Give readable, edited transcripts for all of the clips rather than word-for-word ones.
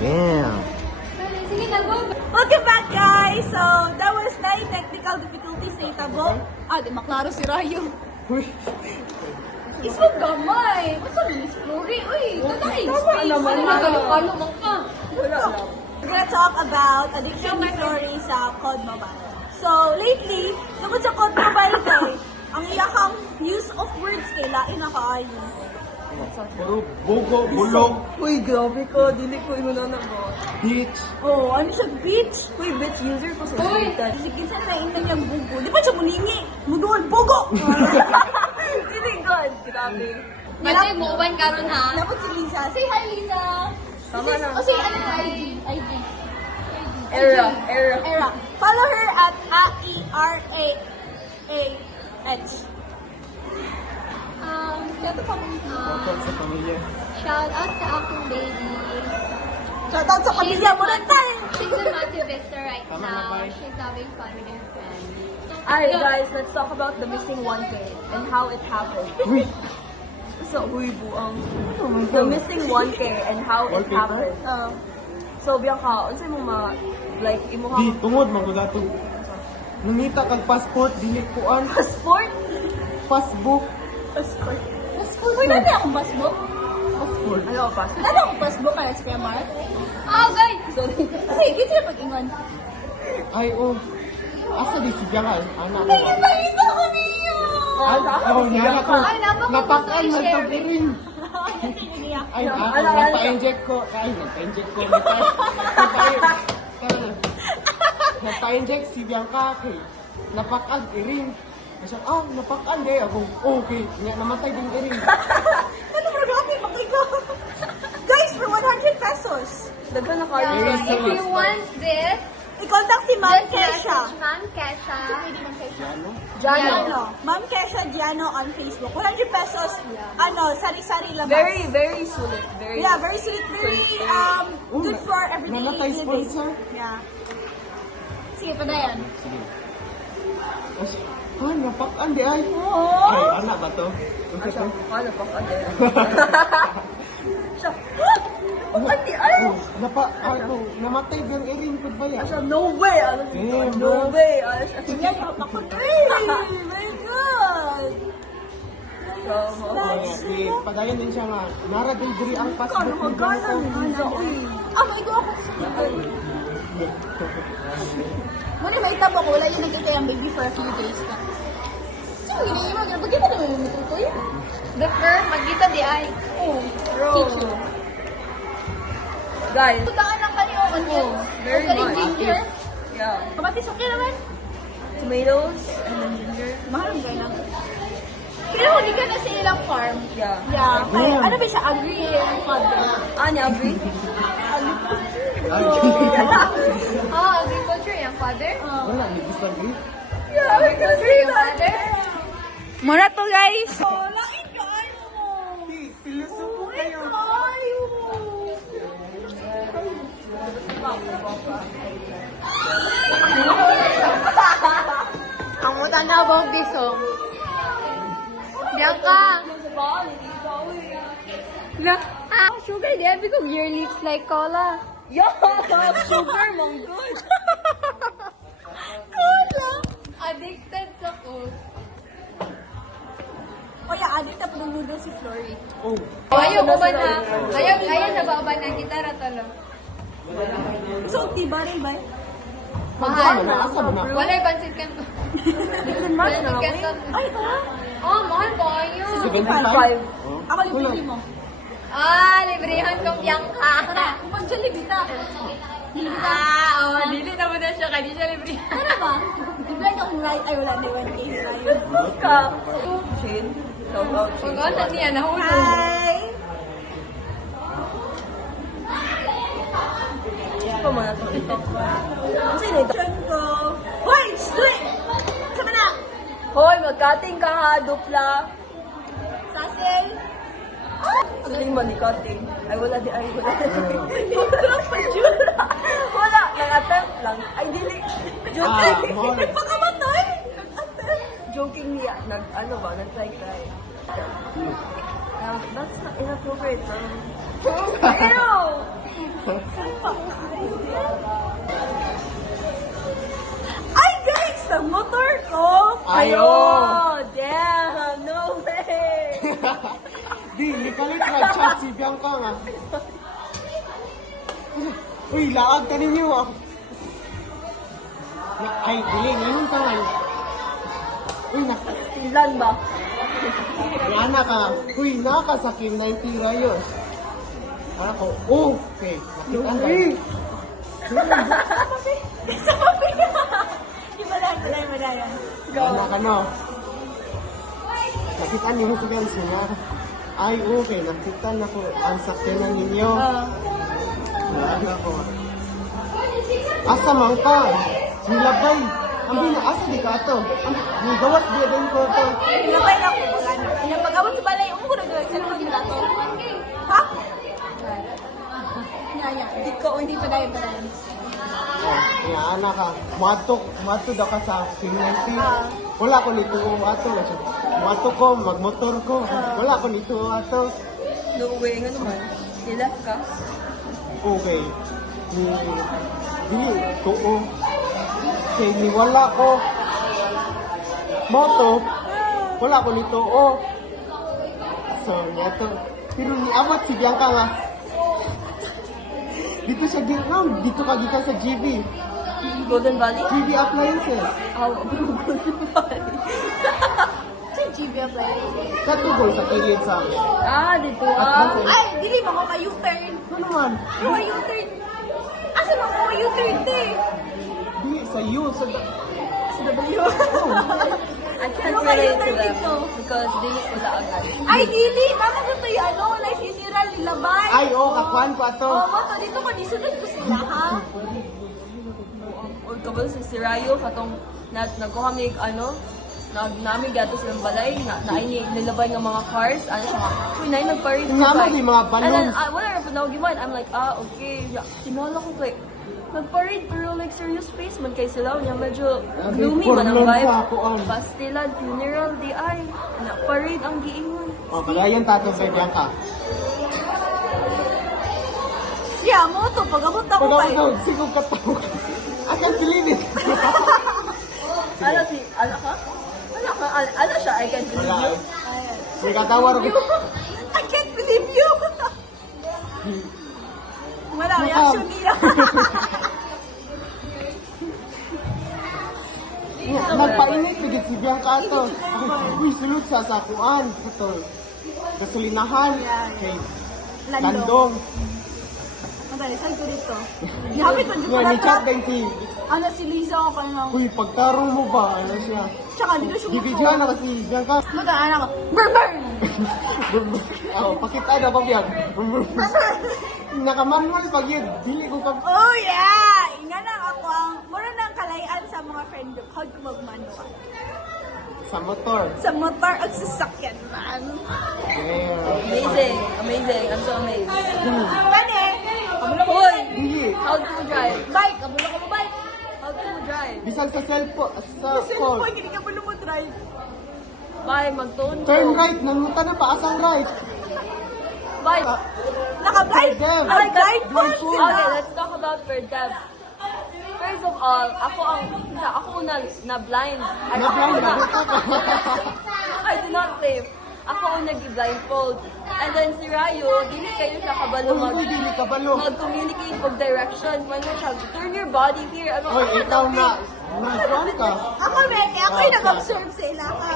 Damn. Sige na, go! Welcome back, guys! So, that was 9 technical difficulties na itabo. Di maklaro si Rayo. Ismo gamay! Masa Miss Flori? Uy, tatay! Tama naman na. Nagalo-kalo man ka. Wala lang. We're gonna talk about addiction ni Flori sa COD Mobile. So, lately, tungkol sa COD Mobile kay, ang iyakang use of words kay lain na kaayo. Puro bugo, bulog, Uy, grabe ko. Dili ko inuna na ba? bitch. Oh, ano siya, bitch? Uy, bitch user ko sa Uy! Twitter. Sige, saan na inang yung bugo? Di ba siya muningi? Muduol, bugo! Dili God. Grabe. Malaki mo ba karon ha? Dapat si Lisa. Say hi, Lisa! Tama na. O say, ano na IG? IG. Era. Era. Follow her at AERAAH. Ito pa Welcome sa pamilya. Shout out sa akong baby. shoutout sa pamilya mo rin tayo! She's in Monte Vista right Tama na, now. bye. She's having fun with her friends. Alright guys, let's talk about the missing 1K and how it happened. So, uy, buang. The missing 1K and how it Wallpaper? happened. So, Bianca, unsay mo like, imo Di, tungod, magagato. Nangita kag passport, dili kuan. passport? Passbook. Passport. Passport? Uy, nandun akong passport. Passport. Ano, passport? Nandun akong passport kaya sa Kmart. guys! Sorry. Kasi, hindi sila pag-ingon. Ay, oh. Asa di si Bianca? Anak ko. Nagkipahito ko niyo! Ay, ako niya ako. Ay, napaka- Napakan, gusto i-share. nagtabirin. Ay, ako, Ano, ano? nagpa-inject ko. Ay, nagpa-inject ko. Nagpa-inject si Bianca kay napakag iring. Kasi, napakan gaya ako. Okay, nga namatay din iring. Ano mo grabe, makikaw. Guys, for 100 pesos. Daghan na kayo. Very If sweet. you want this, I-contact si Ma'am just Kesha. message Ma'am Kesha. Ano? Giano. Ma'am Kesha Giano on Facebook. 100 pesos, sari-sari labas. Very, very sulit. Very. Yeah, very sweet. Very good for everyday Namatay living. sponsor? Yeah. Sige, padayan. Sige. Napakan di ay. Oo. Ay, anak ba to? Ay, siya. Ano pa ka din? Siya. Ano? Andi, ay! Namatay din iring ko ba yan? Siya, no way! Ano siya? Damn, No bro. way! Ano siya? Yan, napakot. Hey, very good. Padayon din siya nga. Nara din diri ang Ano passport ni magana Bianca. ni Lisa? Uy! Maigo ako. Muna may tabo ko, wala yung nagkita yung baby for a few days ka. So, hindi mo, bakit mo naman yung matutoy? The fur, magkita di ay. Oh, Bro! teacher. Guys, Tutaan lang kayo, onion. very Or much. ginger. yeah. Kamatis, okay naman. Tomatoes and then ginger. Mahal ang gano'n. Pero hindi ka na sa ilang farm. Yeah. Yeah. Kaya, ano ba siya? Agri father. Anya, Bri? Agriculture yung father. Wala, may gusto rin. Yeah, Agriculture yung father. Muna to, guys. Oh, lain ka, ano mo. Pilosopo kayo. Ang muta na about this, oh. Bianca. Na, sugar, di abi kong your lips like cola. Yeah! Sugar, mong good! Cola. Addicted sa food. O yeah, adik na po noodles si Flory. Oh, Ayaw ko ba na? Ayaw na ba ba ng gitara talo? So, tiba rin ba? mahal na, asa ba na? Wala yung pansit kanto. Pansit kanto. Ay, ito ha? Oh, mahal ba yun? 75? Oh. Ako libre mo. Librihan kong Bianca. Kumag siya libita. Dili naman na siya, kaya di siya librihan. Ano ba? Libre akong right. Ay, wala na 1K Ryan. Ka! Shane? Shout out, Shane. Pag-asa niya, nahulog. Hi! Ito mo na ito. Kasi nito ko. Hoy! Sweet! Sama na! Hoy, magkating ka ha, dupla. Sasil! Saling manikating. Ay, wala di, ay, wala. Wala, nang-attempt lang. Ay, dili. Joking. Mahal. Nagpakamatay! Joking niya. Ano ba, nag-try-try. That's not inappropriate, bro. Ew! Ay, guys! Ang motor ko! Ayo! Oh, damn! No way! Di, nikalit nag-chat si Bianca nga. Uy, laag ka ninyo ah. Ay, dili, ngayon ka nga. Uy, Ilan ba? Yana ka. Uy, nakasakim 90 rayos. Ano ko? Oh, okay. Nakita ka. Sa papi! Ibalay. Yana ka no. Nakita niyo mo sa Benson nga. Ay, okay. Nakita na ko ang sakyanan ninyo. Yana ko. Asa man ka? Nilabay. Ang binaasa di ka ito. Ang gawas di din ko ito. Nilabay na ko. Yung pag-awat sa balay, umuko na doon. Saan mo ginato? Ha? Nga. Hindi pa dahil. Oh, kaya anak ka. Mato daw ka sa community. Wala ko nito ato. Mato ko, magmotor ko. Wala ko nito ato. No way, nga naman. Hilaf ka? Okay. Dili, tuo. Okay, ni wala ko. Moto. Wala ko nito o. So, nito. Pero niabot si Bianca nga. Dito siya dito ka gikan sa GB. Golden Valley? GB Appliances. Oh, Golden Valley. Sa GB apply. Katugol sa kilid sa amin. Ah, dito Ay, dili mo ko ka-U-turn. Ano naman? Mga U-turn. Asa mo ko U-turn te? Di, sa U. Sa Sa W. I can't Ano relate kayo to them dito? because dili ko la agad. Ay, dili. Mama ko to yung ano, like funeral nila ba? Ay, kakuan ko ato. Oo, to. Dito ko, disunod ko sila, ha? Or kabalo si Sirayo, katong nagkuha kami, namin gato silang balay, naay nilabay ng mga cars, ano siya, uy, naay nagparid ko Nga mo, di mga And then, balloons. wala na po nawagiman, I'm like, okay, sinala ko like, nagparid, pero like, serious face man kay sila, niya medyo gloomy man ang porlon vibe. sa kuan. Pastilan, funeral, di ay, nagparid ang giingon. O, kagayan tatong kay Bianca. Yeah, mo to. Pag-abot ako Pag pa ako daw, sigong katawag. I can't believe it. Ano siya, I can't believe Wala you. eh. Sige, katawar ko. I can't believe you! Wala, reaction niya. Nagpainit, pigit si Bianca ato. Uy, sulod sa sakuan. Ito, gasolinahan. Kay Landong. Madali, saan ko dito? Gamit mo dito Nga, na ni-chat din si, Ano si Lisa ako kayo ng... uy, pagtarong mo ba? Ano siya? Tsaka dito siya Gibidyan na kasi Bianca. Mag-aana ko. Burn! Oh, pakita na ba Bianca? Nakamanual pag yun. Dili ko ka. Oh yeah! Nga lang ako ang... Mura ng kalayaan sa mga friend group. How ko magmanual? Sa motor. Sa motor at sasakyan man. Yeah. Amazing, I'm so amazed. Pwede! Hoy! Dili. How do you drive? Bike! Kabulo ka mo bike! How do you drive? Bisan sa cellphone, sa Kasi call. po, hindi ka bulo mo drive. Bye, magtuon ko. Turn right, nanguta na pa, asang right. Bye. Naka-blind! Dev. Naka-blindfold Blindfold. sila! Okay, let's talk about Dev. First of all, ako na blind. Ay, ako Na-blind una. na. I do not claim. Ako ang nag-blindfold. And then si Rayo, dili kayo siya kabalo Uy, dili ka balo. mag-communicate of direction. When you have to turn your body here. Ano Hoy, ikaw na. Nag-run ka. Ako, Meke, ako yung nag-observe sa ila ka.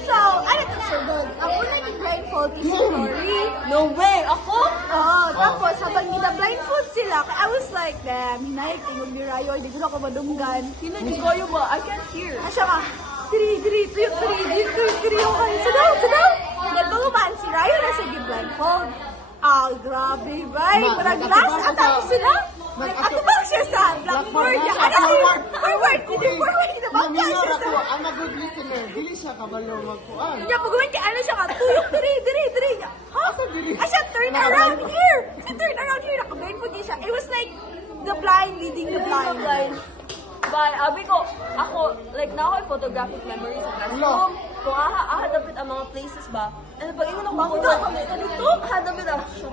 So, ano ito, sir Dodd? Ako nag-blindfold is story. No way! Ako? Oo, tapos habang nila-blindfold sila, I was like, damn, hinayag tingog ni Rayo, hindi ko na ako madunggan. Hindi ko ba? I can't hear. Asya ka, tiri, okay, sadaw. Then, pagubaan si Rayo na sa blindfold. Grabe, bay, parag-glass, nag-atubang at ako sa- sila. nag-atu- Nag-atubang siya sa blackboard. Blackboard, Ano si, forward. forward, kinabangga Naminor siya ako, sa... I'm a good listener. Dili siya kabalo magkuan. Kaya pag kay ano siya ka, tuyok, diri. Ha? Asa diri? Siya, turn around here. Siya, turn around here. Naka-blindfold din siya. It was like, the blind leading the blind. Bye. Abi ko, ako, like, na ako photographic memories sa classroom. Kung dapit ang mga places ba, and pag ingon ako, Bangga, kami ka dito. dapit ako,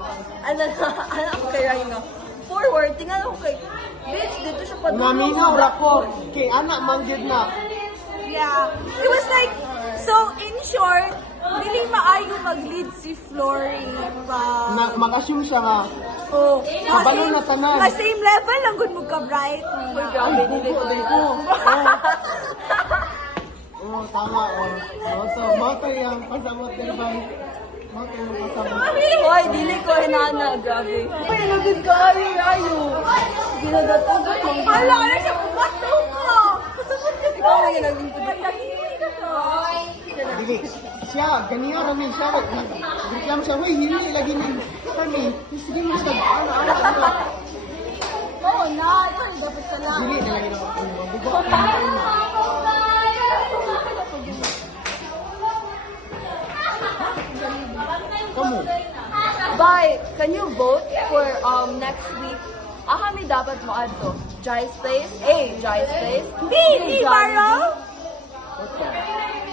and then, ano ako kay Ryan nga, forward, tingnan ako kay, bitch, dito siya pa Naminaw ra ko. Kay anak manggid na. Yeah. It was like, so in short, dili maayo mag-lead si Flory pa. Mag-assume siya nga. Oh, Kabalo na tanan. Nga same level lang gud mo ka bright. Uy, grabe, dili ko. Oo, tama. So, mata yung pasamot din ba? Mata yung pasamot. Hoy, dili ko hinana, grabe. Uy, nagod ka, ayo. Ginadatugot mo. Hala, ano siya pumato ko. Kasabot ka Ikaw na ginagin ko. Dili. Siya, ganiya rami siya. Nag-reclam siya, huy, hindi lagi ni kami. Sige mo siya, ano. Oo na, ito dapat sa lang. Dili, nalagi na ako. Bugo. Kamu. Bye! Can you vote for next week? May dapat mo adto. Jai's Place? A. Jai's Place. B. Barrel.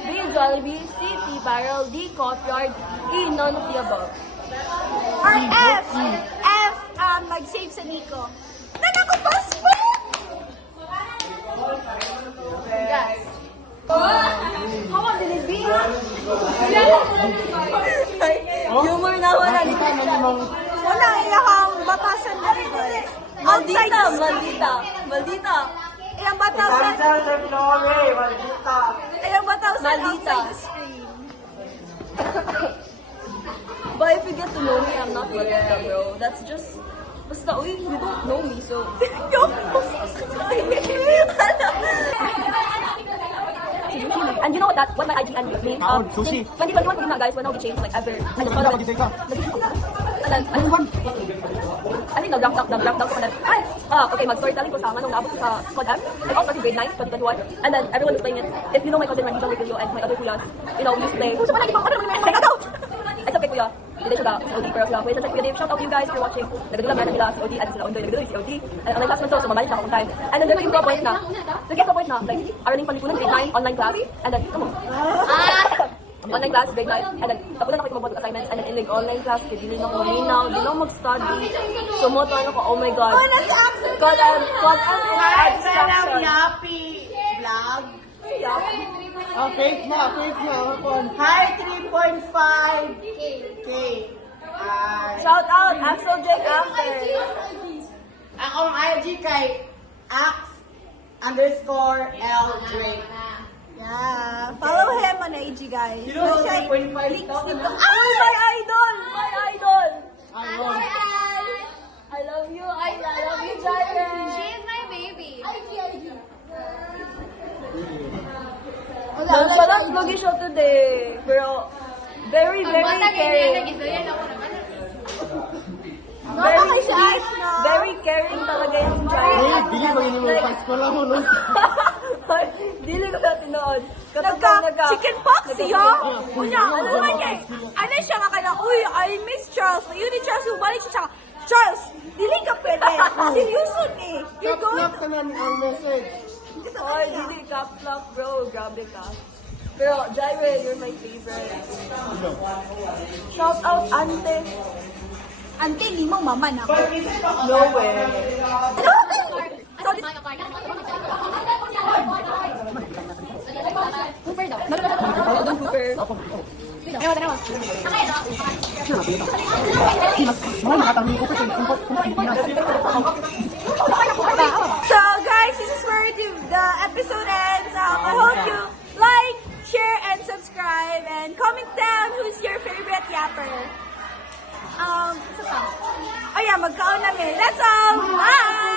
B. Jollibee. C. Tea Barrel. D. Courtyard. E. None of the above. Or F. F, mag-save sa Nico. Nana ko passport! Guys. Ako, dilibi. Humor na wala. Nakita na namang Wala, iyakang batasan na rin. Maldita! Maldita! Maldita! Iyang batasan. Iyang batasan Maldita. outside the screen. But if you get to know me, I'm not Maldita, bro. That's just... Basta, uy, you don't know me, so... And you know what my IG and means? Kaon, sushi. 2021 ko na guys, when I'll be changed like ever. I just Wala, magitay ka. I think nag-rank down ko na. Okay, mag-storytelling ko sa nung naabot ko sa Squad M. I also started grade 9, 2021. And then everyone was playing it. If you know my cousin Randy Kuya and my other kuyas, you know, we used to play. Who's the one I said kay kuya, hindi siya si OD, pero sila, wait, kuya Dave, shout out to you guys for watching. Nagadulang meron nila si OD, at sila Ondoy, nagadulang si OD. Online class man so mabalik na akong time. And then naging to a point na, like, araling panlipunan, grade 9, online class, and then, come on. Online class, grade 9, and then, tapunan ako yung mga assignments, and then in the online class, kaya di na ako malinaw, di na ako mag-study. Sumoto ako, oh my god. God, I'm distraction. Yappy vlog. Fake na. Hapon. Hi, 3.5K. Shout out, Axel Jake After. Akong IG kay Ax_L_J. Yeah. Follow him on IG, guys. You know, Siya- 3.5 links daw. dito. Uy, my idol! My idol! Ayun. I love you, I love you, Jaren! She is my baby. Nagsalat lagi siya today. Pero, very caring. Very caring talaga yung Jaren. Dili mo ini mo Pasko lang mo. Dili ko na tinood. Chicken pox siya. Unya, ano man kay? Ano siya nga kana? Uy, I miss Charles. Yun ni Charles, yung balik siya. Charles, dili ka pwede. Seryoso ni. You're going Snap ka na ang message. Oy, dili cap lock, bro. Grabe ka. Pero, Jaren, you're my favorite. Shout out, ante. Ante, hindi mo mama na. No way. So, this, Cooper daw. Don't Cooper. so guys, this is where the episode ends. I hope you like, share, and subscribe, and comment down who's your favorite yapper. Isa pa. Oh yeah, magkaon namin. That's all. Bye!